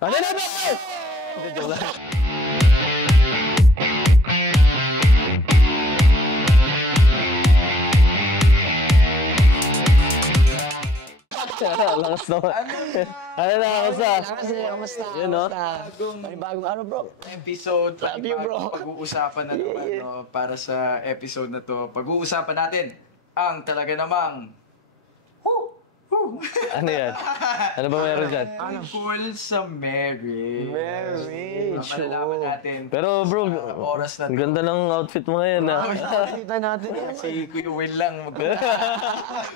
Ano na ba? Hindi, joke lang. Lakas naman. Ano na, kamusta? Yun, no? May bagong ano, bro. Episode. Love you, bro. Pag-uusapan na naman, no? Para sa episode na to, pag-uusapan natin ang talaga namang Ano yan? Ano ba meron dyan? tungkol sa marriage. Malalaman natin. Pero bro, oras na ang to. ganda ng outfit mo ngayon, ha? Kita natin yan. Si Kuya Will lang.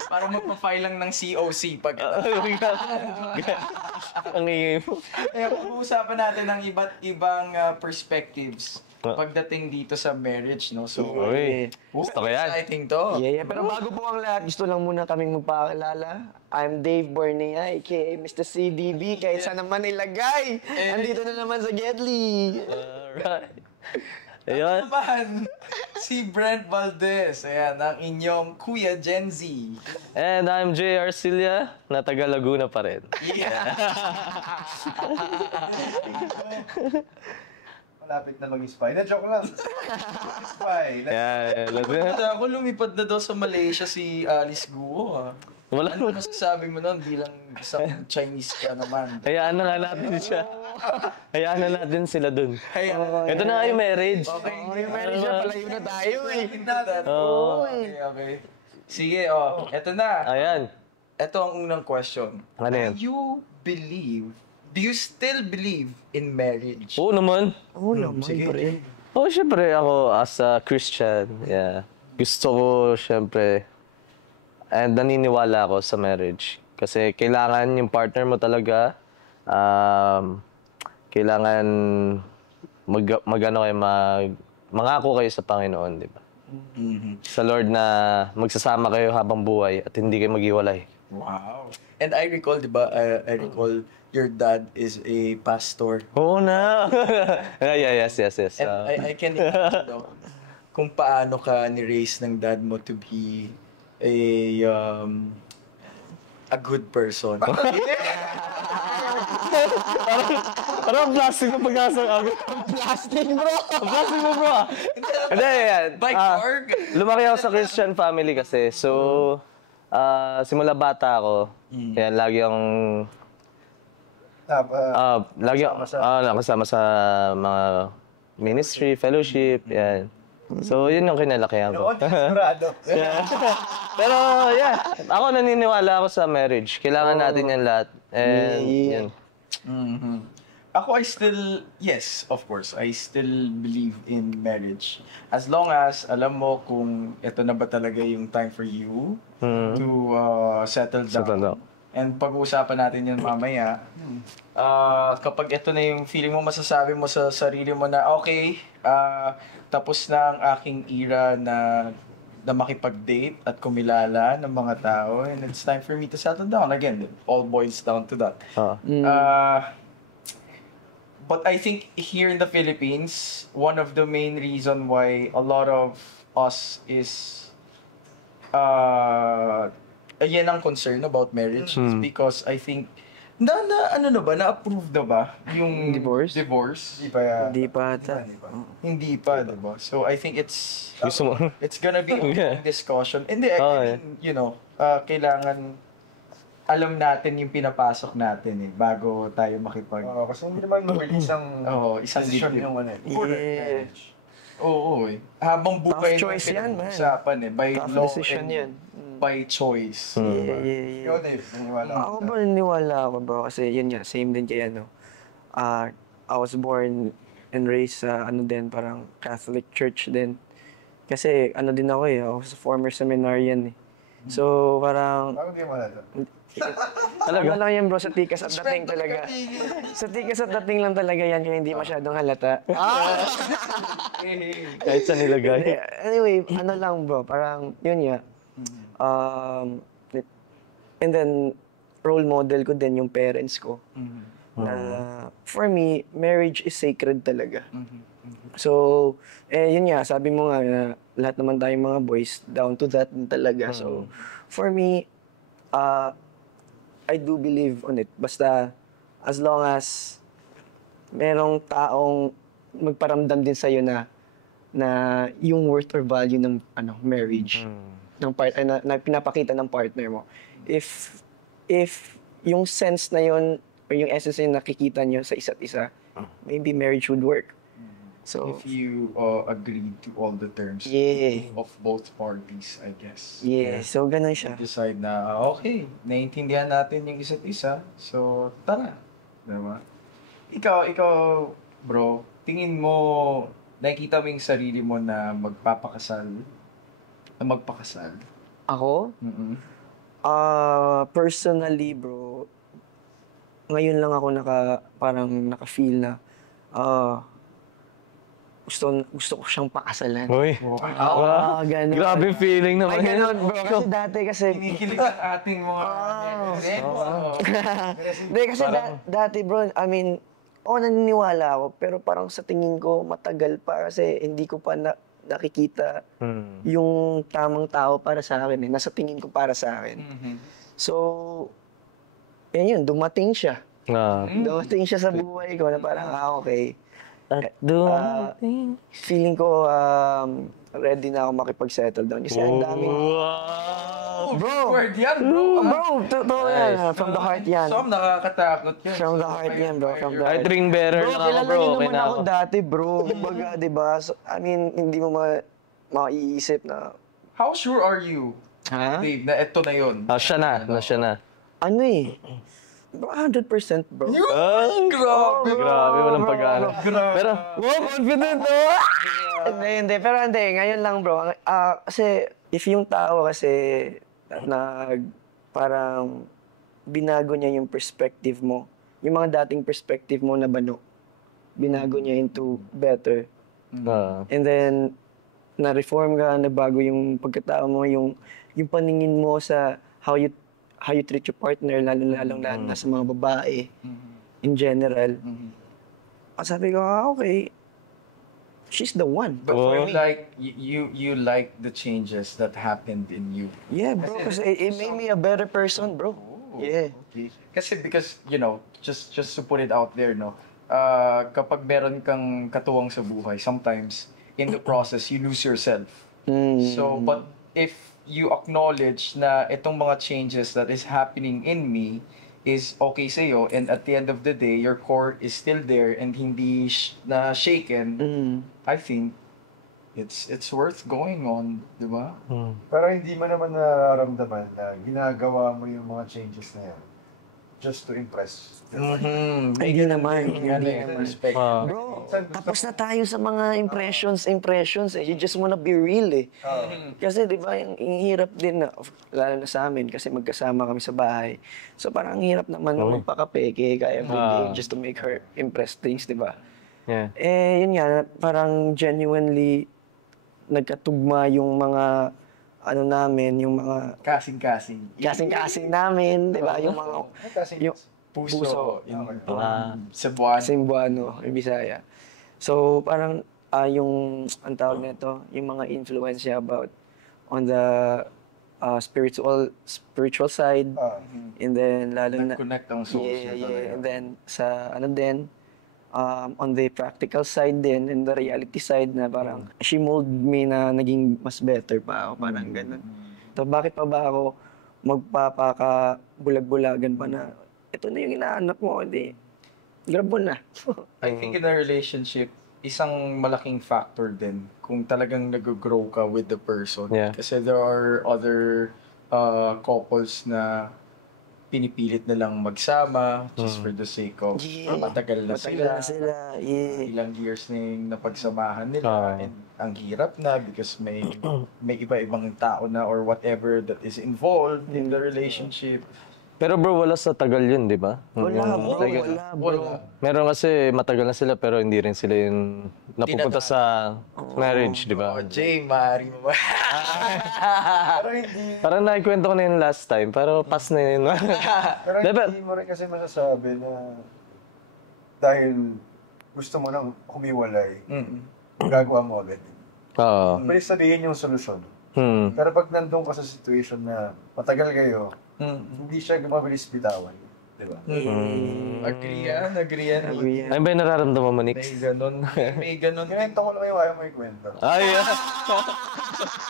Para magpa-file lang ng COC pag... Ang ingay mo. Kaya pag-uusapan natin ang iba't ibang perspectives pagdating dito sa marriage, no? So, Uy, gusto ko yan. exciting to. Yeah. Pero bago po ang lahat, gusto lang muna kaming magpakilala. I'm Dave Bornea, aka Mr. CDB. Kahit saan naman ilagay. Andito na naman sa Getly. Alright. Ayun. Naman, si Brent Valdez. Ayan, ang inyong Kuya Gen Z. And I'm Jay Arcilia, na taga Laguna pa rin. Yeah. Malapit na mag-spy. Na-joke lang. Spy. Yeah, Laguna. Ako lumipad na daw sa Malaysia si Alice Guo. Wala Ano mo. masasabi mo nun bilang isang Chinese ka naman? Hayaan na nga natin siya. Hayaan na natin sila dun. Ito na nga yung marriage. Okay, Yung marriage na, palayo na tayo eh. Oo. Okay. Sige, eto na. Ayan. Ito ang unang question. Ano yan? Do you still believe in marriage? Oo naman. Oo naman, pre. Oo, syempre ako as a Christian, yeah. Gusto ko, syempre, and naniniwala ako sa marriage. Kasi kailangan yung partner mo talaga, kailangan mangako kayo sa Panginoon, di ba? Sa Lord na magsasama kayo habang buhay at hindi kayo maghiwalay. Wow. And I recall, di ba, I recall your dad is a pastor. Oo na! yes. And I can imagine daw kung paano ka ni-raise ng dad mo to be a good person. Parang plastic na pag-asa kami. Plastic, bro. Plastic mo, bro. Hindi, yan. By org. Lumaki ako sa Christian family kasi. So, simula bata ako, yan, lagi akong nakasama sa mga ministry, fellowship, yan. So, yun yung kinalakihan ko. Sigurado. Pero, yeah, ako naniniwala ako sa marriage. Kailangan natin yan lahat. And, yan. Ako, yes, of course, I still believe in marriage. As long as alam mo kung ito na ba talaga yung time for you to settle down. Settle down. And pag-uusapan natin yun mamaya. Kapag ito na yung feeling mo, masasabi mo sa sarili mo na, okay, tapos na ang aking era na makipag-date at kumilala ng mga tao, and it's time for me to settle down. Again, it all boils down to that. But I think here in the Philippines, one of the main reason why a lot of us is yan ang concern about marriage is because I think na-approve na ba yung Divorce? Hindi pa Hindi pa, diba? So I think it's Gusto mo? it's gonna be a Yeah. discussion. Hindi, I mean, you know, kailangan alam natin yung pinapasok natin bago tayo makipag... Kasi hindi naman mabilis ang isang decision dibdib. yung ano. Yeah. Oo, Habang buhay Tough choice yan, man. usapan by Tough law decision and yan. by choice. Yeah. Ikaw, Dave, naniniwala Ako ba naniniwala ako, bro? Kasi yun nga, same din kay ano. I was born and raised sa parang Catholic Church din. Kasi ano din ako I was a former seminarian So parang... Bakit di mo alam? Ano lang yan, bro, sa tikas at dating talaga. Sa tikas at dating lang talaga yan, kaya hindi masyadong halata. Kahit saan nilagay. Anyway, ano lang, bro, parang yun nga. And then, role model ko din yung parents ko. For me, marriage is sacred talaga. So, yun nga, sabi mo nga na lahat naman tayong mga boys, down to that talaga. So, for me, I do believe on it. Basta, as long as merong taong magparamdam din sa'yo na yung worth or value ng marriage ng na pinapakita ng partner mo. If yung sense na yun or yung essence na yun nakikita nyo sa isa't isa, maybe marriage would work. So If you agreed to all the terms yeah. of both parties, I guess. Yeah, so ganun siya. Decide na, okay, naiintindihan natin yung isa't isa, so tara. Diba? Ikaw, bro, tingin mo, nakikita mo yung sarili mo na magpakasal? Ako? Personally, bro, ngayon lang ako parang naka-feel na gusto ko siyang pakasalan. Uy. Ganun. Grabe feeling naman. Ay, ganun, bro. Kasi dati Kinikilig ang ating mga Hindi, kasi dati, bro, I mean, naniniwala ako, pero parang sa tingin ko, matagal pa kasi hindi ko pa nakikita yung tamang tao para sa akin. Nasa tingin ko para sa akin. So, yun, dumating siya. Dumating siya sa buhay ko na parang, okay. At dumating. Feeling ko, ready na ako makipag-settle down. Kasi ang daming... Wow! Bro! word yan, bro. Bro, totoo yan. From the heart yan. So, nakakatakot yan. From the heart yan, bro. From the I heart. drink better Bro, lang ako, kilala bro. niyo Okay naman na ako ako. dati, bro. Kumbaga, di ba? So, I mean, hindi mo maiisip na... How sure are you, Ha? Dave, na ito na yun? Siya na. Ano eh? Bro, 100%, bro. Grabe. Grabe, walang pag-ano. Pero, wow, confident, oh! Hindi. Pero hindi, ngayon lang, bro. Kasi, if yung tao kasi, parang, binago niya yung perspective mo. Yung mga dating perspective mo na bano. Binago niya into better. And then, na-reform ka, nabago yung pagkatao mo, yung paningin mo sa how you treat your partner, lalo na sa mga babae, in general. Sabi ko, okay, she's the one. But for me, like, you like the changes that happened in you. Yeah, bro, kasi it made me a better person, bro. Yeah. Okay. Kasi because, just to put it out there, no, kapag meron kang katuwang sa buhay, sometimes, in the process, you lose yourself. So, but if you acknowledge na itong mga changes that is happening in me is okay sa'yo, and at the end of the day, your core is still there and hindi na shaken, I think it's worth going on, di ba? Pero hindi mo naman nararamdaman na ginagawa mo yung mga changes na yan just to impress. Ay, hindi naman. Respect. Bro, tapos na tayo sa mga impressions eh. You just wanna be real eh. Kasi di ba, yung hirap din na, lalo na sa amin, kasi magkasama kami sa bahay. So parang ang hirap naman magpakapeke, kaya everyday just to make her impress things, di ba? Yeah. Yun nga, parang genuinely nagkatugma yung mga namin, yung mga kasing-kasing namin, di ba? Yung mga yung puso. Cebuano, yung Bisaya. So, parang yung, ang tawag nito, yung mga influensya about on the spiritual side, and then lalo na... Connect ang souls niya talaga. And then sa on the practical side din, and the reality side na parang she molded me na naging mas better pa ako, parang ganun. So, bakit pa ba ako magpapaka-bulag-bulagan pa na ito na yung inaanap mo, hindi, grab mo na. I think in a relationship, isang malaking factor din kung talagang nag-grow ka with the person. Yeah. Kasi there are other couples na pinipilit na lang magsama just for the sake of matagal na sila. Yeah. Ilang years na yung napagsamahan nila. And ang hirap na because may iba-ibang tao na or whatever that is involved in the relationship. Pero bro, wala sa tagal yun, di ba? Wala, bro. Meron kasi matagal na sila pero hindi rin sila yung napupunta sa marriage, di ba? Jay, maaari mo ba? Pero hindi, Parang naikwento ko na yun last time, pero pass na yun. pero hindi mo rin kasi masasabi na dahil gusto mo nang humiwalay, gagawa mo ulit. Oo. Pwede sabihin yung solusyon. Hmm. Pero pag nandun ka sa situation na matagal kayo, hindi siya mabilis bitawan. Di ba? Agree yan. Agree yan. Ano ba yung nararamdaman mo, Nix? May ganun. May ganun. Kwento ko lang yung ayaw mo ikwento. Ay,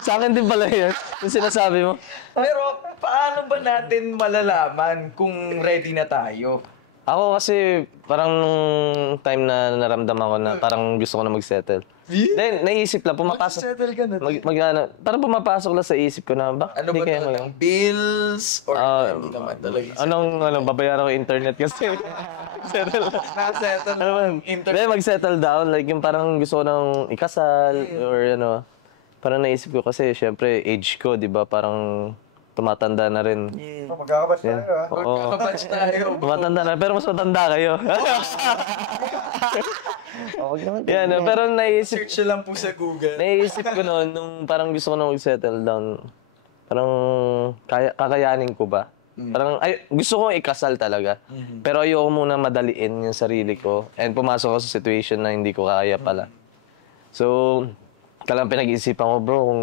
sa akin din pala yan. Yung sinasabi mo. Pero paano ba natin malalaman kung ready na tayo? Ako kasi parang nung time na naramdaman ko na parang gusto ko na mag-settle. Then, naisip lang, pumapasok. Settle ka na. Parang pumapasok lang sa isip ko na, Ano ba talagang bills? Or hindi naman talaga? babayaran ko yung internet kasi. Settle. Na-settle Ano ba? Then, mag-settle down. Like, yung parang gusto ko nang ikasal or parang naisip ko kasi, syempre, age ko, di ba? Parang tumatanda na rin. Magkakabatch tayo ha. Magkakabatch tayo. Tumatanda na, pero mas matanda kayo. Yan, pero naisip, Search lang po sa Google. naisip ko noon, nung parang gusto ko na mag-settle down, parang kakayanin ko ba? Parang, gusto ko ikasal talaga. Pero ayoko muna madaliin yung sarili ko. And pumasok ako sa situation na hindi ko kaya pala. So, talagang pinag-iisipan ko, bro, kung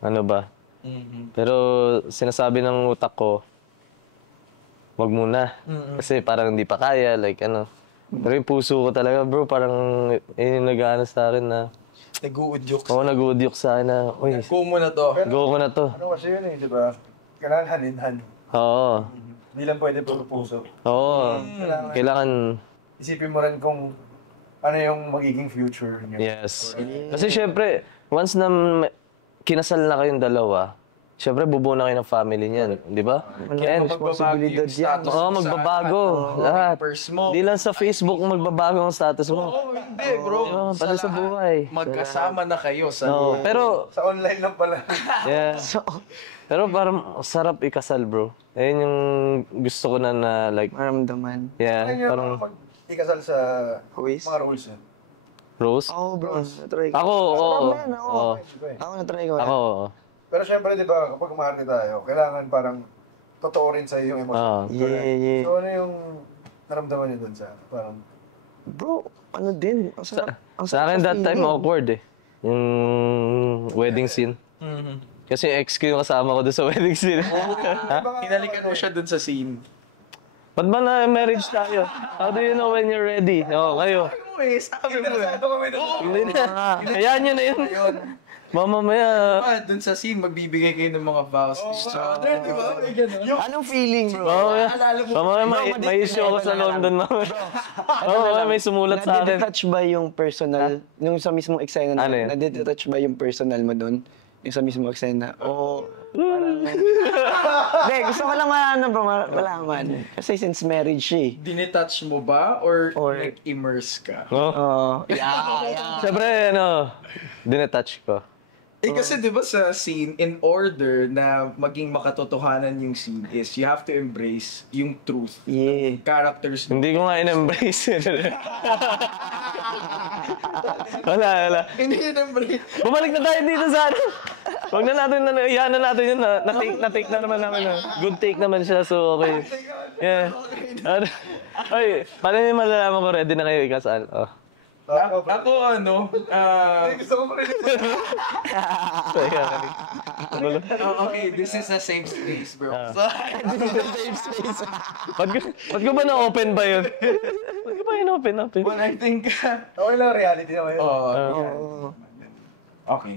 ano ba. Pero sinasabi ng utak ko, wag muna. Kasi parang hindi pa kaya, like ano. Pero yung puso ko talaga, bro, parang yung nag-ano sa akin na, Nag-uudyok. oo, nag-uudyok sa akin na, uy, Go mo na to. go ko na to. Ano kasi yun di ba? Kailangan hand in hand. Oo. Hindi lang pwede puro puso. Oo. Kailangan, Isipin mo rin kung ano yung magiging future niyo. yes. Kasi syempre, once na kinasal na kayong dalawa, syempre bubuo na kayo ng family niyan, di ba? And, Magbabago yung status oo, mo sa magbabago. Lahat. papers mo. Di lang sa Facebook magbabago ang status mo. Oo, hindi bro. Pati sa buhay. Magkasama na kayo sa... No, pero, Sa online lang pala. yeah. Pero parang sarap ikasal, bro. Ayun yung gusto ko na like, Maramdaman. yeah, Ano yung parang ikasal sa Huwis? mga rules yun? Rose. Oo, bro. Na-try ko. Ako, oo. Oo. Oo. Ako na-try ko. Ako, oo. Pero syempre, di ba, kapag umarte tayo, kailangan parang totoo rin sa'yo yung emosyon. Ah. Yeah. So ano yung naramdaman niyo dun sa parang Bro, ano din? Ang sarap. Ang Sa akin that time, awkward eh. Yung wedding scene. Kasi ex ko yung kasama ko doon sa wedding scene. Hinalikan mo siya dun sa scene. Ba't ba na marriage tayo? How do you know when you're ready? Oo, kayo. Sabi mo eh. Hindi na. Hayaan nyo na yun. Mamamaya. Dun sa scene, magbibigay kayo ng mga vows to each other, di ba? May ganun. Anong feeling, bro? Mamaya may issue ako sa London. Oo, may sumulat sa akin. Nadetouch ba yung personal, yung sa mismong eksena na, Ano yun? nadetouch ba yung personal mo doon? Yung sa mismong eksena? O parang... Hindi, gusto ko lang malaman. Kasi since marriage siya eh. Dinetouch mo ba or Or- nag-immerse ka? Oo. Siyempre, dinetouch ko. Kasi di ba sa scene, in order na maging makatotohanan yung scene is you have to embrace yung truth. Yeah. Characters mo. Hindi ko nga in-embrace. Wala. Hindi yun embrace. Bumalik na tayo dito sa ano. Huwag na natin, iyan na natin yun. Na-take na naman namin. Good take naman siya, so okay. Yeah. Ay, paano yung malalaman ko ready na kayo ikasal? Oh. Ako gusto ko pa rin okay, this is a safe space, bro. Ba't ko ba na-open ba yun? Ba't ko ba in-open? Well, I think... Okay lang, reality naman yun. Okay.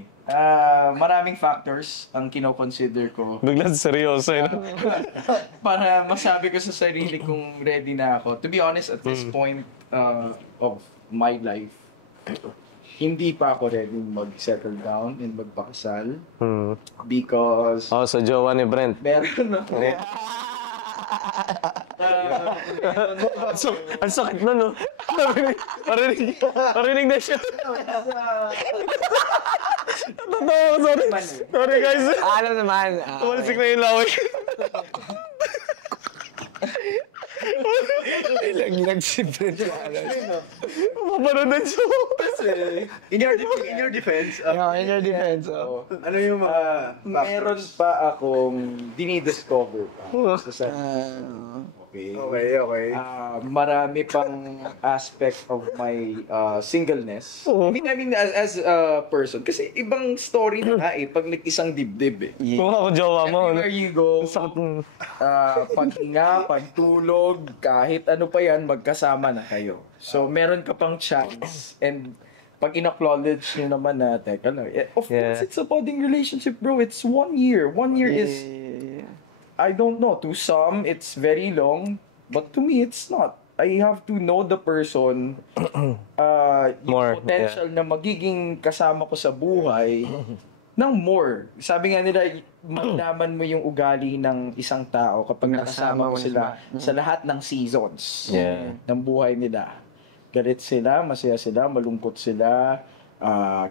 Maraming factors ang kino-consider ko Biglang seryoso yun. para masabi ko sa sarili kung ready na ako. To be honest, at this point of my life, hindi pa ako ready mag-settle down and magpakasal because Oh, sa jowa ni Brent. meron na. Ang sakit na, no? Parinig na siya. Totoo, sorry. Sorry, guys. Ano naman? Tumalsik na yung laway. Ilang nagsiprin sa Mapanood siya. In your defense, in your defense, ano yung mga Meron pa akong dinidiscover pa. okay? Okay. Marami pang aspect of my singleness. I mean, as a person. Kasi ibang story na nga pag nag-isang dibdib Kung ako jowa mo, Everywhere you go, sakit ng... paghinga, pagtulog, kahit ano pa yan, magkasama na kayo. So, meron ka pang chance. And pag in-acknowledge nyo naman na, teka lang, of course, it's a budding relationship, bro. It's 1 year. 1 year is, I don't know, to some, it's very long. But to me, it's not. I have to know the person, yung More, potential na magiging kasama ko sa buhay ng more. Sabi nga nila, malaman mo yung ugali ng isang tao kapag nakasama mo sila sa lahat ng seasons ng buhay nila. Galit sila, masaya sila, malungkot sila,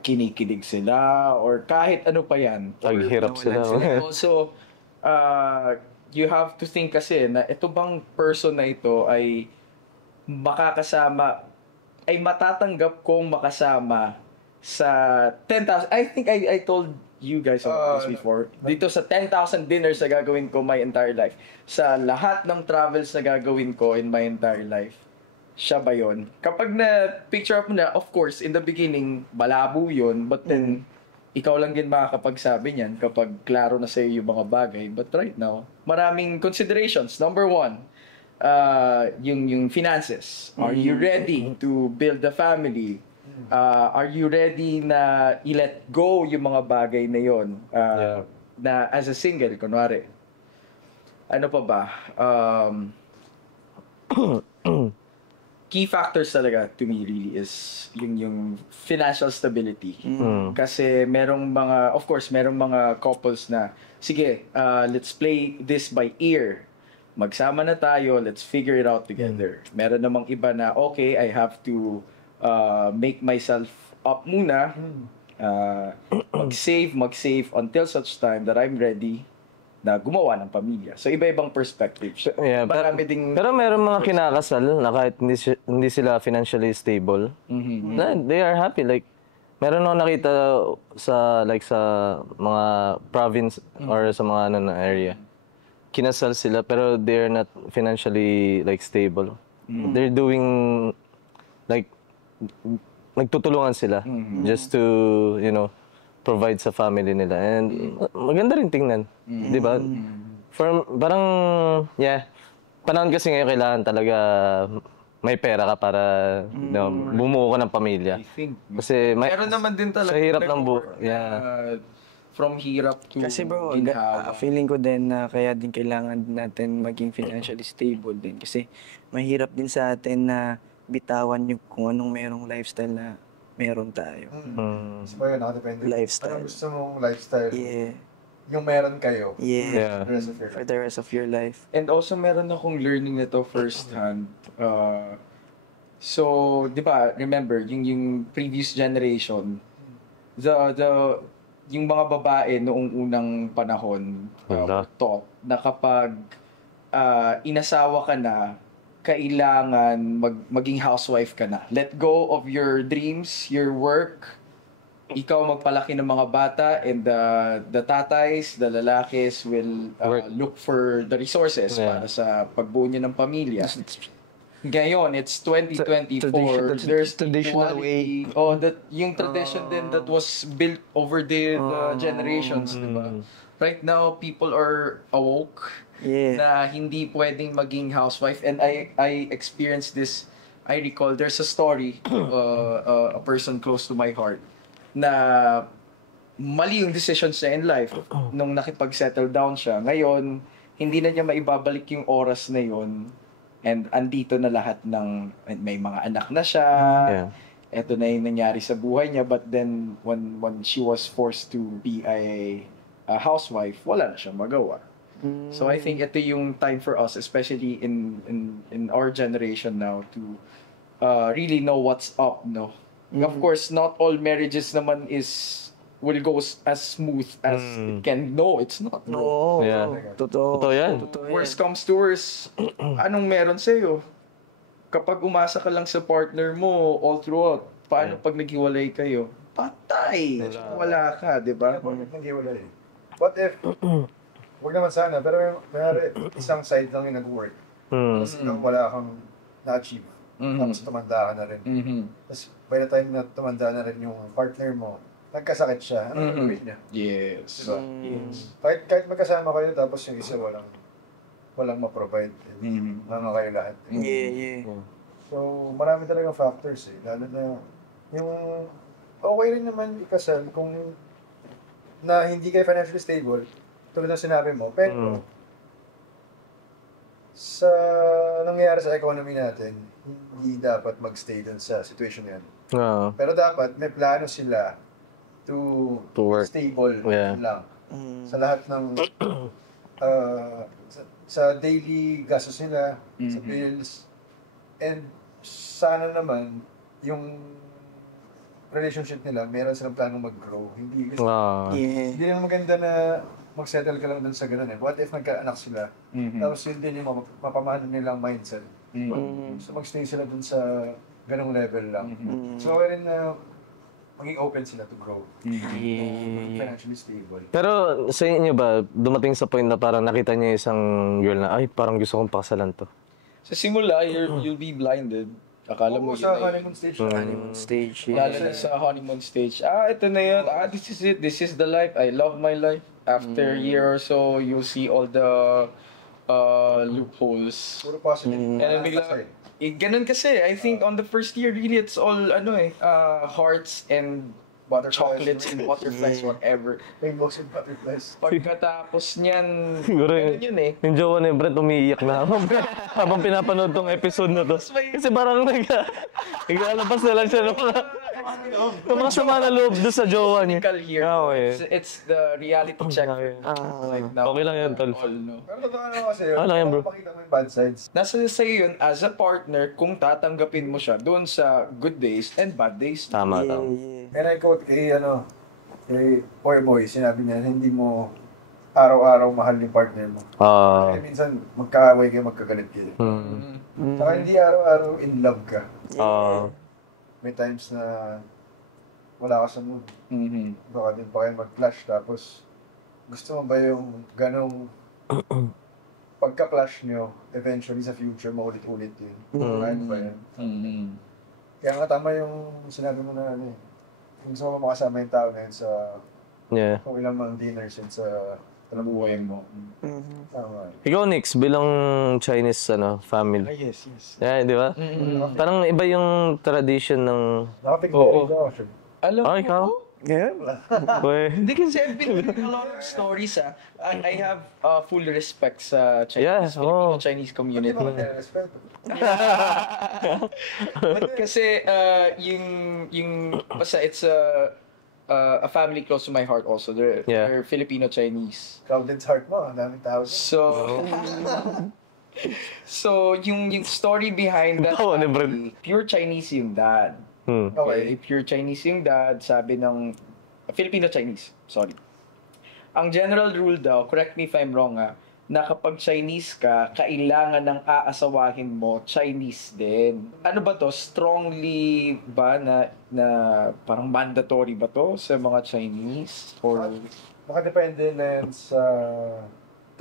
kinikilig sila, or kahit ano pa yan. Paghirap sila. Also, you have to think kasi na ito bang person na ito ay makakasama, ay matatanggap kong makasama sa 10,000. I think I told you guys about this before. Dito sa 10,000 dinners na gagawin ko my entire life. Sa lahat ng travels na gagawin ko in my entire life. Siya ba yun? Kapag na-picture up mo na, of course, in the beginning, malabo yun. But then, ikaw lang din makakapagsabi niyan kapag klaro na sa'yo yung mga bagay. But right now, maraming considerations. Number 1, yung finances. Are you ready to build a family? Are you ready na i-let go yung mga bagay na yon? Na as a single, kunwari. Ano pa ba? Key factors talaga to me really is yung financial stability. Kasi merong mga, of course, merong mga couples na, sige, let's play this by ear. Magsama na tayo, let's figure it out together. Meron namang iba na, okay, I have to make myself up muna, mag-save until such time that I'm ready na gumawa ng pamilya. So, iba-ibang perspectives. Yeah, pero meron mga kinakasal na kahit hindi sila financially stable, na they are happy. Like, meron ako nakita sa mga province or sa mga na area. Kinasal sila pero they're not financially stable. They're doing nagtutulungan sila just to, provide sa family nila. And maganda rin tingnan. Di ba? Parang, panahon kasi ngayon kailangan talaga may pera ka para bumuo ka ng pamilya. I think. Kasi Meron naman din talaga. sa hirap ng From hirap to Kasi bro, feeling ko din na kaya din kailangan natin maging financially stable din. Kasi mahirap din sa atin na bitawan yung kung anong merong lifestyle na meron tayo. So, yun, nakadepende. Lifestyle. Anong gusto mong lifestyle? Yeah. Yung meron kayo. Yeah. The rest of your For life. the rest of your life. And also, meron akong learning nito firsthand. So, di ba, remember, yung previous generation, yung mga babae noong unang panahon, taught na kapag inasawa ka na, kailangan maging housewife ka na. Let go of your dreams, your work. Ikaw magpalaki ng mga bata and the tatays, the lalakis will look for the resources para sa pagbuo niya ng pamilya. Ngayon, it's 2024. There's traditional way. Yung tradition din that was built over the generations, diba? Right now, people are awoke. Yeah. Na hindi pwedeng maging housewife. And I experienced this. I recall, there's a story, a person close to my heart, na mali yung decisions niya in life. Nung nakipag-settle down siya, ngayon, hindi na niya maibabalik yung oras na yun. And andito na lahat ng, may mga anak na siya. Yeah. Ito na yung nangyari sa buhay niya. But then, when she was forced to be a housewife, wala na siyang magawa. So I think ito yung time for us, especially in our generation now, to really know what's up, no? Of course, not all marriages naman will go as smooth as it can. No, it's not. Oo. Yeah. Totoo. Totoo yan. Worst comes to worst, anong meron sa'yo? Kapag umasa ka lang sa partner mo all throughout, paano pag naghiwalay kayo? Patay! Wala ka, di ba? What if, huwag naman sana, pero mayroon isang side lang yung nag-work. Tapos wala kang na-achieve. Tapos tumanda ka na rin. Tapos by the time na tumanda na rin yung partner mo, nagkasakit siya. Ano gagawin niya? Yes. Diba? Kahit magkasama kayo, tapos yung isa walang ma-provide. Mga kayo lahat. Yeah. So, marami talagang factors eh. Lalo na yung okay rin naman ikasal kung na hindi kayo financially stable, tulad ng sinabi mo, pero sa nangyayari sa economy natin, hindi dapat magstay dun sa situation na yan. Pero dapat may plano sila to work. Stable Yeah. lang. Sa lahat ng sa daily gastos nila, sa bills, and sana naman yung relationship nila, meron silang planong mag-grow. Hindi hindi naman maganda na mag-settle ka lang dun sa ganun eh. What if nagka-anak sila? Tapos yun din yung mapamahal nilang mindset. So mag-stay sila dun sa ganung level lang. So okay rin na maging open sila to grow. Financially stable. Pero sa inyo ba, dumating sa point na parang nakita niya isang girl na, ay, parang gusto kong pakasalan to. Sa simula, you'll be blinded. Akala mo sa yun honeymoon stage. Honeymoon stage. Lalo na sa honeymoon stage. Ito na yun. This is it. This is the life. I love my life. After a year or so, you'll see all the loopholes. Puro positive. And then bigla, ganun kasi. I think on the first year, really, it's all hearts and chocolates and butterflies, whatever. Rainbows and butterflies. Pagkatapos niyan, Siguro ganun yun eh. yung jowa ni Brent umiiyak na habang pinapanood tong episode na to. Kasi parang naglalabas na lang siya ng mga sama na loob doon sa jowa niya. Typical here. It's the reality check. Like now. Okay lang yan, tol. All, no? Pero totoo naman kasi yun. Lang yan, bro. Pakita mo yung bad sides. Nasa sa'yo yun as a partner kung tatanggapin mo siya doon sa good days and bad days. Tama. And I quote kay Poy Boy, sinabi niya, hindi mo araw-araw mahal yung partner mo. Kaya minsan magkaaway kayo, magkagalit kayo. Saka hindi araw-araw in love ka. May times na wala ka sa mood. Baka din pa kayo mag-clash, tapos gusto mo ba yung ganong pagka-clash nyo, eventually sa future, maulit-ulit yun. Kaya ba yan? Kaya nga tama yung sinabi mo na gusto mo makasama yung tao na yun sa kung ilang mga dinners yun sa buhay mo. Tama. Ikaw, Nix, bilang Chinese family. Yes. Yeah, di ba? Parang iba yung tradition ng... Nakapigil ako, actually. Alam mo ikaw? Yeah. Hindi kasi I've been hearing a lot of stories I have full respect sa Chinese, Filipino-Chinese community. Respeto. But kasi basta it's a family close to my heart also. They're Filipino-Chinese. Crowded heart mo, ang daming tao. So yung story behind that, pure Chinese yung dad. Okay, pure Chinese yung dad, sabi ng Filipino-Chinese, sorry. Ang general rule daw, correct me if I'm wrong na kapag Chinese ka, kailangan ng aasawahin mo Chinese din. Ano ba to? Strongly ba na parang mandatory ba to sa mga Chinese? Or Nakadepende na yan sa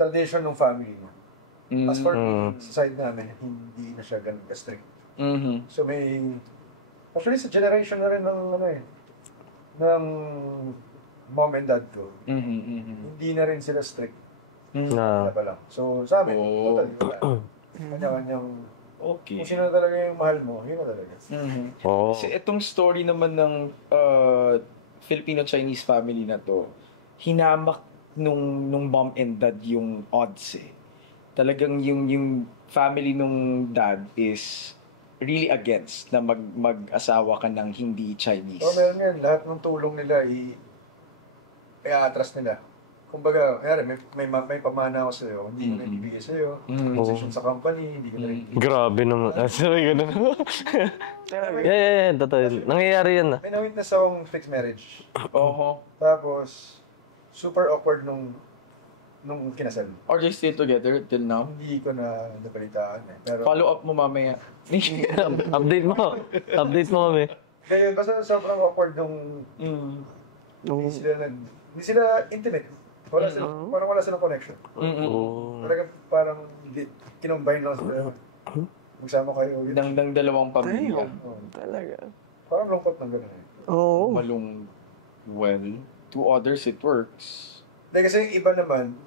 tradition ng family mo. As for me, sa side namin, hindi na siya ganun ka-strict. So actually sa generation na rin ng mom and dad ko, hindi na rin sila strict. So sa amin, totally wala. Kanya-kanyang, kung sino talaga yung mahal mo, yun na talaga. Kasi itong story naman ng Filipino-Chinese family na to, hinamak nung mom and dad yung odds eh. Talagang yung family nung dad is really against na mag-asawa ka ng hindi Chinese. Meron yan. Lahat ng tulong nila i-atras nila. Kumbaga, may pamana ako sa'yo, hindi ko na ibigay sa'yo. Position sa company, hindi ko na ibigay. Grabe naman. Sorry, ganun. Yeah. Totoo. Nangyayari yan May na-witness akong fixed marriage. Tapos, super awkward nung kinasal. Are they still together till now? Hindi ko na nabalitaan eh. Pero, Follow up mo mamaya. Update mo kami. kaya basta sobrang awkward nung hindi sila intimate. Parang wala silang connection. Talaga parang kinombine lang sila. Magsama kayo. Ng dalawang pamilya. Talaga. Parang lungkot ng gano'n eh. Oo. Well, to others it works. Kasi yung iba naman,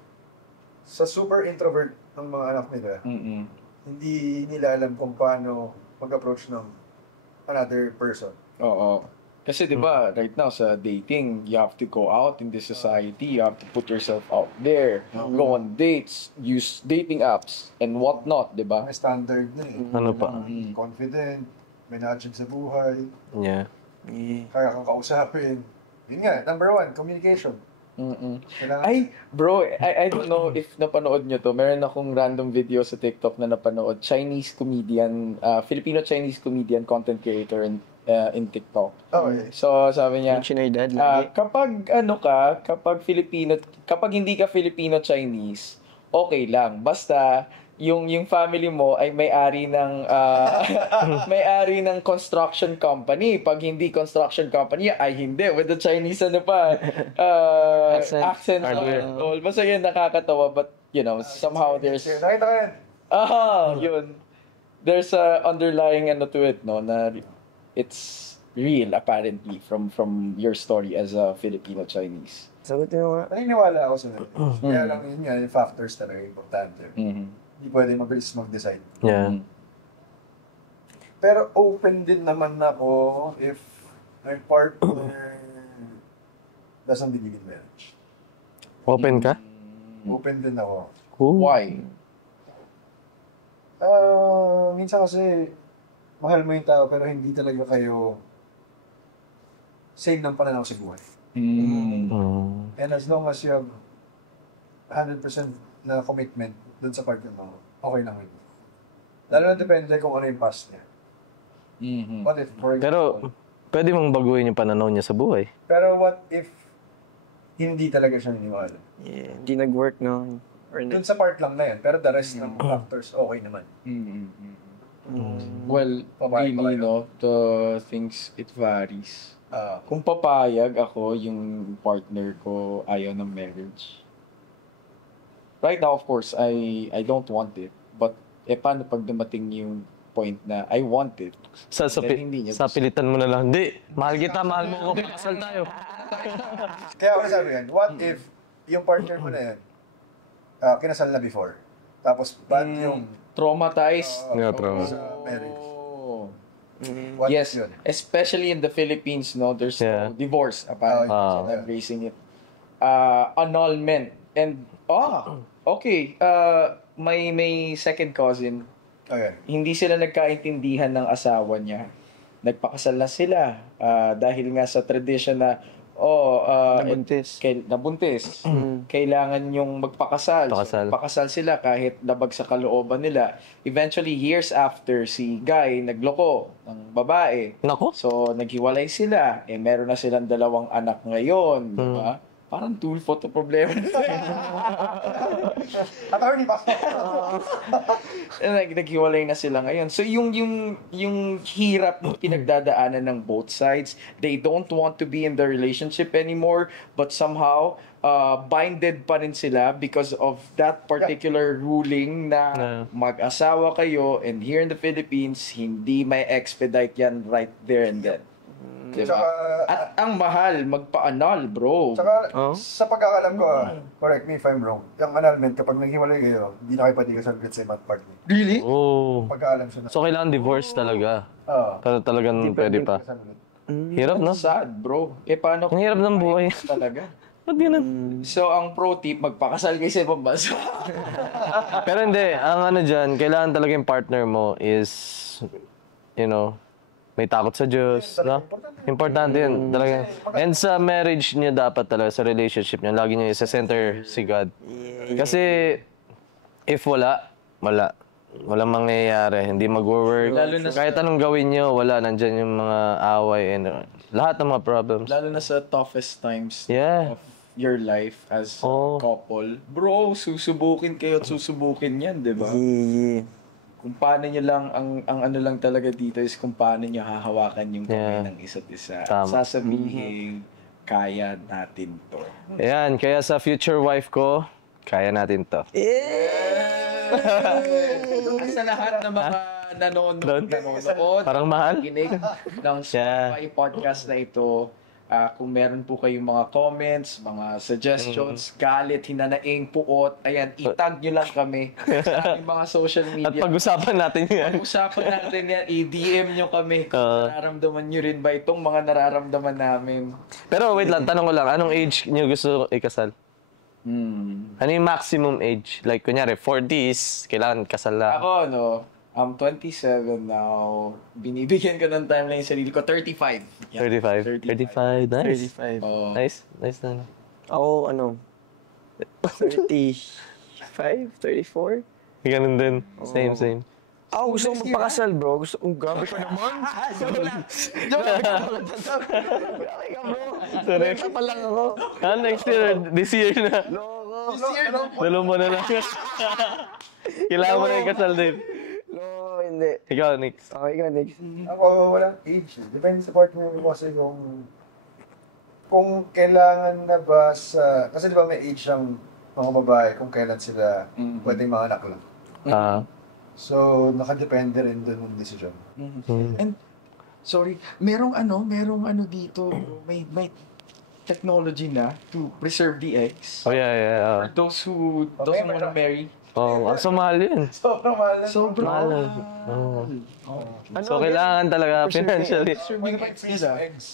sa super introvert ng mga anak nila, hindi nila alam kung paano mag-approach ng another person. Oo. Kasi 'di ba, right now sa dating, you have to go out in the society, you have to put yourself out there, go on dates, use dating apps and whatnot, 'di ba? May standard na eh. Ano pa? Confident, may knowledge sa buhay, Yeah. kaya kang kausapin. Yun nga, number one, communication. Kailangan- Ay, bro, I don't know if napanood nyo to. Meron akong random video sa TikTok na napanood. Chinese comedian, Filipino-Chinese comedian, content creator in TikTok. Okay. So, sabi niya, Mention your dad lagi. kapag hindi ka Filipino-Chinese, okay lang. Basta, yung family mo ay may-ari ng may-ari ng construction company. Pag hindi construction company, ay hindi. With the Chinese accent all. Basta yun, nakakatawa. But, somehow there's... Nakita ko yan. Yun. There's a underlying to it, no, na it's real, apparently, from your story as a Filipino-Chinese. Sagutin mo nga. Naniniwala ako sa nila. Kaya lang yun nga, yung factors talaga importante. Hindi pwede mabilis mag-decide. Yeah. Pero open din naman ako if my partner doesn't believe in marriage. Open ka? Open din ako. Why? Minsan kasi mahal mo yung tao pero hindi talaga kayo same ng pananaw sa buhay. And as long as you have 100% na commitment dun sa partner mo, okay lang yun. Lalo na depende kung ano yung past niya. What if, for Pero, example, pwede mong baguhin yung pananaw niya sa buhay. pero what if hindi talaga siya niniwala? Yeah, hindi nag-work, no? Or Dun sa part lang na yan, pero the rest ng factors okay naman. Well, Papayag ba really, kayo? no, the things, it varies. Kung papayag ako, yung partner ko ayaw ng marriage. Right now, of course, I don't want it. But, paano pag dumating yung point na I want it? Then hindi niya Sa gusto. pilitan mo na lang. Hindi, mahal kita, mahal mo ko, pakasal tayo. Kaya ako sabi yan, what if yung partner mo na yan, kinasal na before, tapos bad yung Traumatized. Yeah, trauma. sa marriage? Oh. What Yes, if yun? especially in the Philippines, no, there's Yeah. no divorce, apparently. Ah. So, embracing it. Annulment. And, okay, may second cousin. Okay. Hindi sila nagkaintindihan ng asawa niya. Nagpakasal na sila dahil nga sa tradition na Nabuntis. nabuntis. Kailangan yung magpakasal. Pakasal. So, pakasal sila kahit labag sa kalooban nila. Eventually, years after, si Guy nagloko ng babae. Nako. So, naghiwalay sila. Meron na silang 2 anak ngayon. Di ba? Parang Tulfo to problema. Attorney pa. Naghiwalay na sila ngayon. So yung hirap ng pinagdadaanan ng both sides, they don't want to be in the relationship anymore, but somehow binded pa rin sila because of that particular ruling na mag-asawa kayo, and here in the Philippines, hindi may expedite yan right there and then. Diba? Tsaka- At ang mahal, magpa-annul, bro. Tsaka, sa pagkakalam ko, correct me if I'm wrong, yung annulment, kapag naghiwalay kayo, hindi na kayo pwede kasal with same partner. Really? Oh. Pagkakalam siya na. So, kailangan divorce talaga. Pero talagang pwede pa. Kasal ulit. Hirap, no? Sad, bro. Paano? Ang hirap ng buhay. Talaga. Ba't ganun? So, ang pro tip, magpakasal kayo sa ibang bansa. Pero hindi, ang ano dyan, kailangan talaga yung partner mo is, may takot sa Diyos, no? Importante yun, talaga. And sa marriage niya dapat talaga, sa relationship niya, lagi niya isa-center si God. Kasi, if wala. Walang mangyayari, hindi mag-work. Lalo na sa- Kahit anong gawin niyo, wala, nandyan yung mga away and lahat ng mga problems. Lalo na sa toughest times Yeah. of your life as Oo. couple. Bro, susubukin kayo at susubukin yan, di ba? Yeah. Kung paano nyo lang, ang ano lang talaga dito is kung paano nyo hahawakan yung kamay Yeah. ng isa't isa. Tama. Sasabihin, kaya natin to. Ayan, kaya sa future wife ko, kaya natin to. Sa lahat ng mga nanonood, Parang mahal? nakikinig ng Spotify podcast na ito, kung meron po kayong mga comments, mga suggestions, galit, hinanaing, puot, ayan, itag nyo lang kami sa aming mga social At media. pag-usapan natin yan. Pag-usapan natin yan, i-DM nyo kami. Nararamdaman nyo rin ba itong mga nararamdaman namin? Pero wait lang, tanong ko lang, anong age niyo gusto ikasal? Ano yung maximum age? Like, kunyari, 40s, kailangan kasal na. Ako, I'm 27 now. Binibigyan ko ng time lang yung sarili ko. 35. Yeah, 35. 35, nice. 35. Oo. Nice, nice na. Ako, 35, 34. Ganun din. Same, same. Ako gusto kong magpakasal, bro. Gusto kong grabe ka naman. Grabe ka bro. Sorry. Pa lang ako. Next year, this year na. Loko. Dalawa mo na lang. Kailangan mo na ikasal din. Loko, hindi. Ikaw, next. Okay ka, next. Ako, walang age. Depende sa partner ko kasi kung kailangan na ba sa... Kasi di ba may age ang mga babae kung kailan sila pwedeng mga anak lang. So, nakadepende rin dun yung decision. And, sorry, merong ano dito, may technology na to preserve the eggs. Oh, yeah. For those who wanna marry. Oh, so mahal yun. Sobrang mahal. Sobrang Mahal. mahal. So, kailangan talaga financially. Preserving eggs nila.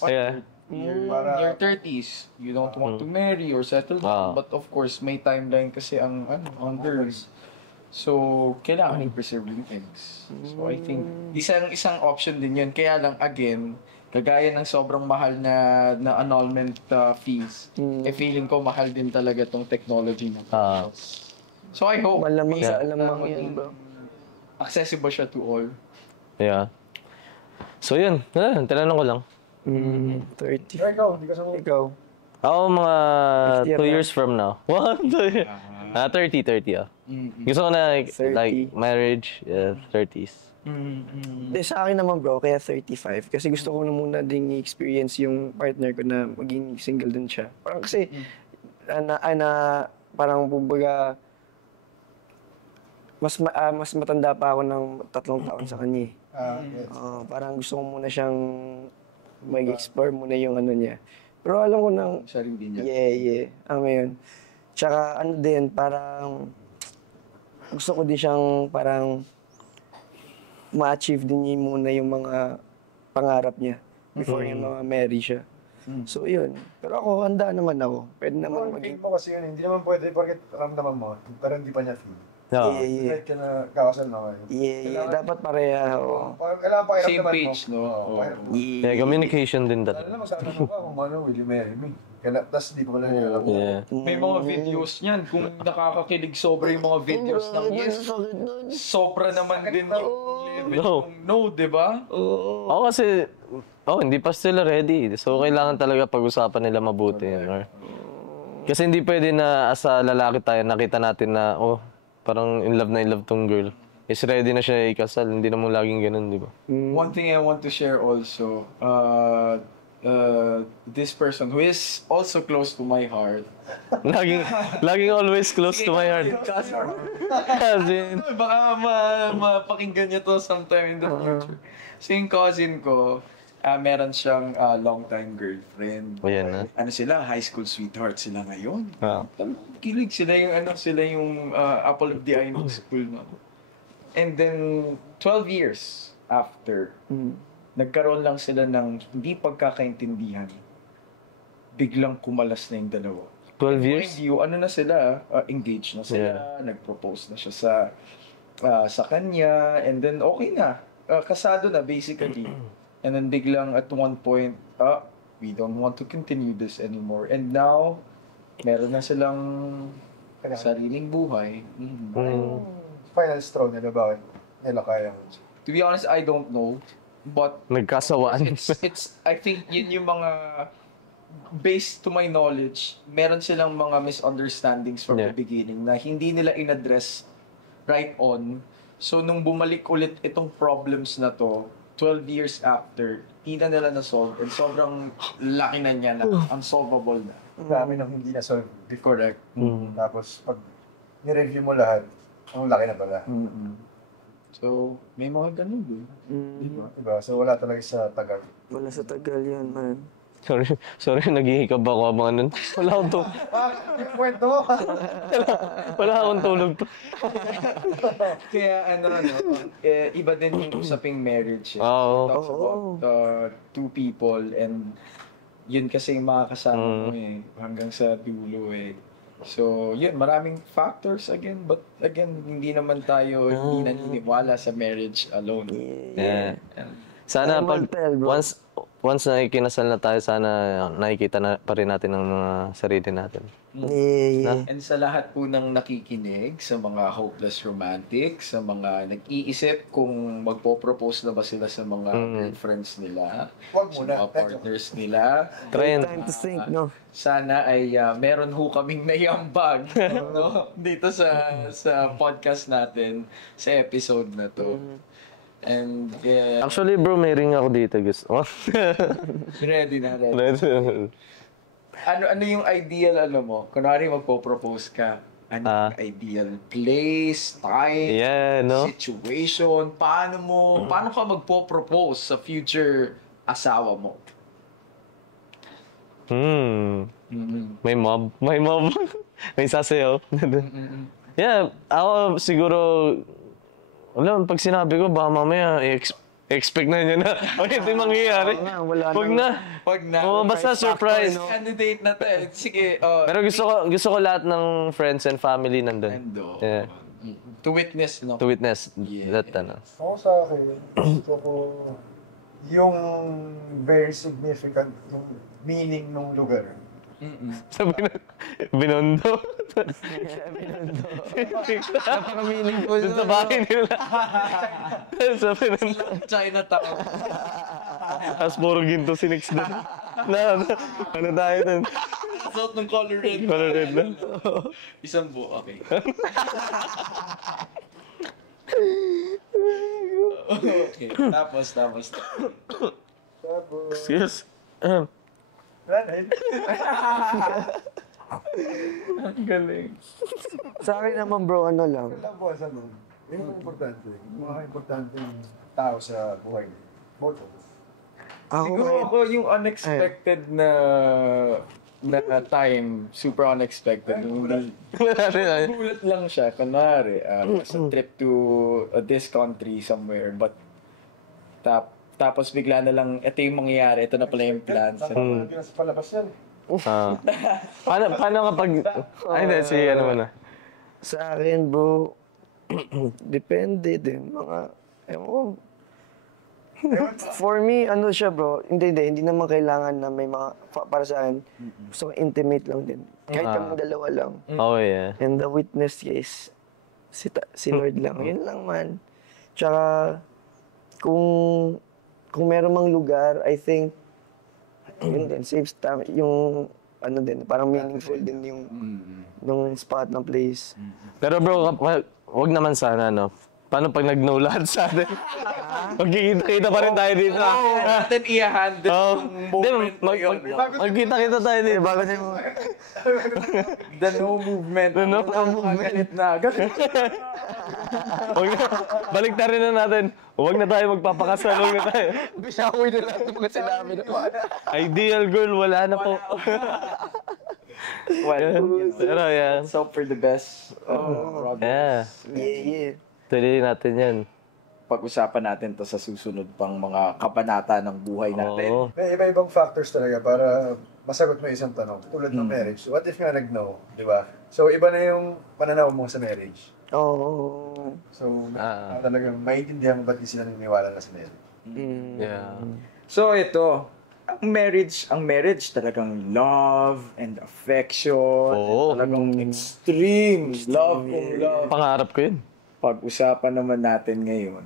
Yeah. In your 30s, you don't want to marry or settle down. But of course, may timeline kasi ang girls. So, kailangan i-preserve yung eggs. So, I think, isang option din yun. Kaya lang, again, kagaya ng sobrang mahal na annulment fees, feeling ko mahal din talaga tong technology na. So, I hope Malamang sa alamang yan, bro. accessible siya to all. Yeah. So, yun. Tinanong ko lang. 30. Ikaw, hindi ka sa Ikaw. Ako, mga Next year 2 na. years from now. 30, Gusto ko na, like 30. marriage, 30s. Sa akin naman, bro, kaya 35. Kasi gusto ko na muna ding i-experience yung partner ko na maging single din siya. Parang kasi, parang kumbaga, mas matanda pa ako ng 3 taon sa kanya. yes. Parang gusto ko muna siyang mag-explore muna yung ano niya. Pero alam ko nang, Siya rin din niya. yeah. Yun. Tsaka ano din, parang gusto ko din siyang parang ma-achieve din niya muna yung mga pangarap niya before niya marry siya. So yun. Pero ako, handa naman ako. Pwede naman Feel mo kasi yun, hindi naman pwede porket ramdaman mo, pero hindi pa niya feel. No. Yeah. Kahit ka na kakasal na kayo. Yeah. Dapat pareha. Kailangan pa Same page, no? Yeah, communication din Lalo talaga. na magsasabi mo ka kung ano, will you marry me? Tapos di pa pala niya alam. Yeah. May mga videos niyan. Kung nakakakilig sobra yung mga videos ng yes, sobra naman din yung level ng no, di ba? Ako kasi, hindi pa sila ready. So, kailangan talaga pag-usapan nila mabuti. Or, kasi hindi pwede na asa lalaki tayo, nakita natin na, parang in love tong girl. Is ready na siya ikasal. Hindi naman laging ganun, di ba? One thing I want to share also, this person who is also close to my heart. laging always close to my heart. Cousin. Baka mapakinggan niya to sometime in the future. So yung cousin ko, meron siyang long-time girlfriend. Yan na. Ano sila? High school sweetheart sila ngayon. Kilig sila yung apple of the eye ng school. No? And then, 12 years after, nagkaroon lang sila ng hindi pagkakaintindihan. Biglang kumalas na yung dalawa. 12 years? Mind you, ano na sila, engaged na sila, nag-propose na siya sa kanya, and then okay na. Kasado na, basically. And then biglang at one point, we don't want to continue this anymore. And now, meron na silang sariling buhay. Final straw nila, bakit nila kaya? To be honest, I don't know. But Nagkasawaan. it's I think yun yung mga, based to my knowledge, meron silang mga misunderstandings from the beginning na hindi nila in-address right on. So nung bumalik ulit itong problems na to, 12 years after, hindi na nila na-solve and sobrang laki na niya na unsolvable na. Ang dami nang hindi na-solve before. Correct. Tapos pag ni-review mo lahat, ang laki na pala. So, may mga ganun din. Diba? So wala talaga sa tagal. Wala sa tagal yan, man. Sorry, naghihikab ako habang ano. Wala akong tulog. Yung kwento mo! Wala akong tulog. Kaya iba din yung usaping marriage. Oo. It talks about two people and yun kasi yung makakasama mo hanggang sa dulo So, yun, maraming factors again, but again, hindi naman tayo hindi naniniwala sa marriage alone. Yeah. Sana pag once na ikinasal na tayo, sana nakikita na pa rin natin ang mga sarili natin. Yeah. And sa lahat po ng nakikinig, sa mga hopeless romantic, sa mga nag-iisip kung magpo-propose na ba sila sa mga girlfriends nila, Huwag sa muna. mga partners nila, Time to think, no? sana ay meron ho kaming naiambag no? Dito sa podcast natin, sa episode na to. And Actually bro, may ring ako dito gusto. ready na. Ano yung ideal mo? Kunwari magpo-propose ka. Ano yung ideal place, time, situation? Paano ka magpo-propose sa future asawa mo? May mob. May sasayaw. Yeah, ako siguro wala, pag sinabi ko, baka mamaya expect na niya na ito yung mangyayari. Wag na. Basta surprise. Candidate na to Sige. Pero gusto ko lahat ng friends and family nandun. Yeah. To witness, no? To witness that, Ako sa akin, gusto ko yung very significant, yung meaning ng lugar. Sabi na, Binondo. Napaka-meaningful. Doon sa bahay nila. Sa Binondo. Chinatown. Tapos puro ginto si Nix doon. Ano tayo doon? Suot ng color red. Color red na. Isang buo, okay. Okay, tapos. Excuse. Ang galing. Sa akin naman bro, ano lang. Love was yun ang importante. Yung mga importante tao sa buhay. Both of us. Siguro yung unexpected na time, super unexpected. Gulat lang siya, kunwari, sa trip to this country somewhere, but tapos bigla na lang, ito yung mangyayari, ito na pala yung plan. Hindi na sa palabas yan. Paano kapag... Ay, hindi. Si ano mo na. Sa akin bro, depende din. Ewan ko. For me, ano siya bro, hindi naman kailangan na may mga, para sa akin, gusto ko intimate lang din. Kahit kami dalawa lang. Oh, yeah. And the witness is si Lord lang. Yun lang man. Tsaka, kung meron mang lugar, I think, yun din, saves time. Yung, ano din, parang meaningful din yung spot ng place. Pero bro, wag naman sana, no? Paano pag nag-no lahat sa atin? Magkikita-kita pa rin tayo dito. Natin i-handle yung moment na yun. Magkita-kita tayo dito. Bago na yung... The no movement. The no movement. Galit na. Balik na rin na natin. Huwag na tayo magpapakasal. Huwag na tayo. Binawi na lang yung mga sinabi na. Ideal girl, wala na po. Pero yeah. So for the best, Robert. Yeah. Yeah. Tuloy natin yan. Pag-usapan natin to sa susunod pang mga kabanata ng buhay natin. Oo. May iba-ibang factors talaga para masagot mo isang tanong. Tulad ng marriage. What if nga nag-no? Di ba? So, iba na yung pananaw mo sa marriage. Oo. So, talagang maintindihan mo ba't di sila naniniwala na sa marriage. Yeah. So ito, ang marriage talagang love and affection. Oo. Talagang extreme love kung love. Pangarap ko yun. Pag-usapan naman natin ngayon,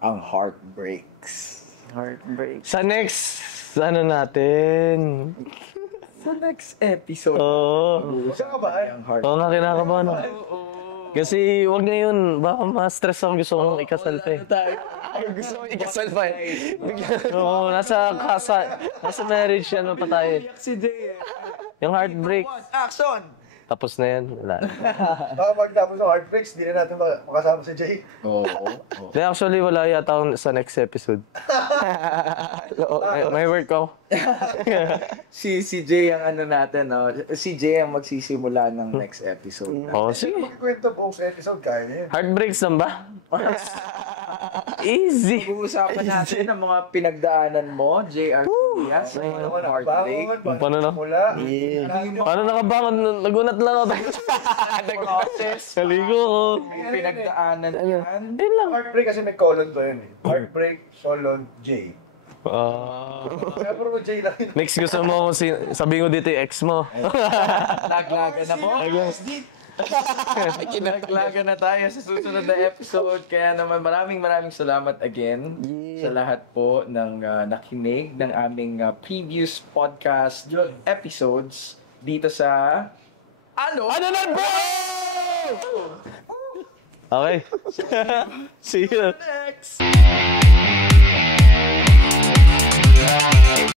ang heartbreaks. Heartbreak. Sa next, ano natin? Sa next episode, Oo. Saan ka ba? ang heart. Oo nga, kinakabahan ako. Kasi wag na yun, baka ma-stress ako, gusto kong ikasal pa eh. Gusto ko ikasal pa eh. Oo, nasa marriage ano pa tayo. Si Jay eh. Yung heartbreak. Action! Tapos na yan. Wala. Baka pagtapos ng heartbreaks, di na natin makasama si Jay. Oo. Hindi, actually, wala yata akong sa next episode. May work ako. Si Jay ang ano natin, no? Si Jay ang magsisimula ng next episode. Oo, sige. Magkikwento po sa episode, kaya niya yun. Heartbreaks lang ba? Easy. Pag-uusapan natin ang mga pinagdaanan mo, JR Diaz, sa iyong heartbreak. Paano na? Mula. Paano nakabangon? Nagunat lang ako. Process. Kaligo ko. Pinagdaanan yan. Yun lang. Heartbreak kasi may colon to yun eh. Heartbreak, colon, J. Kaya puro J lang yun. Next gusto mo kung sabihin ko dito yung ex mo. Naglaga na po. Kinaglaga na tayo sa susunod na episode. Kaya naman maraming salamat again sa lahat po ng nakinig ng aming previous podcast episodes dito sa Ano na bro? Okay. See you. Next!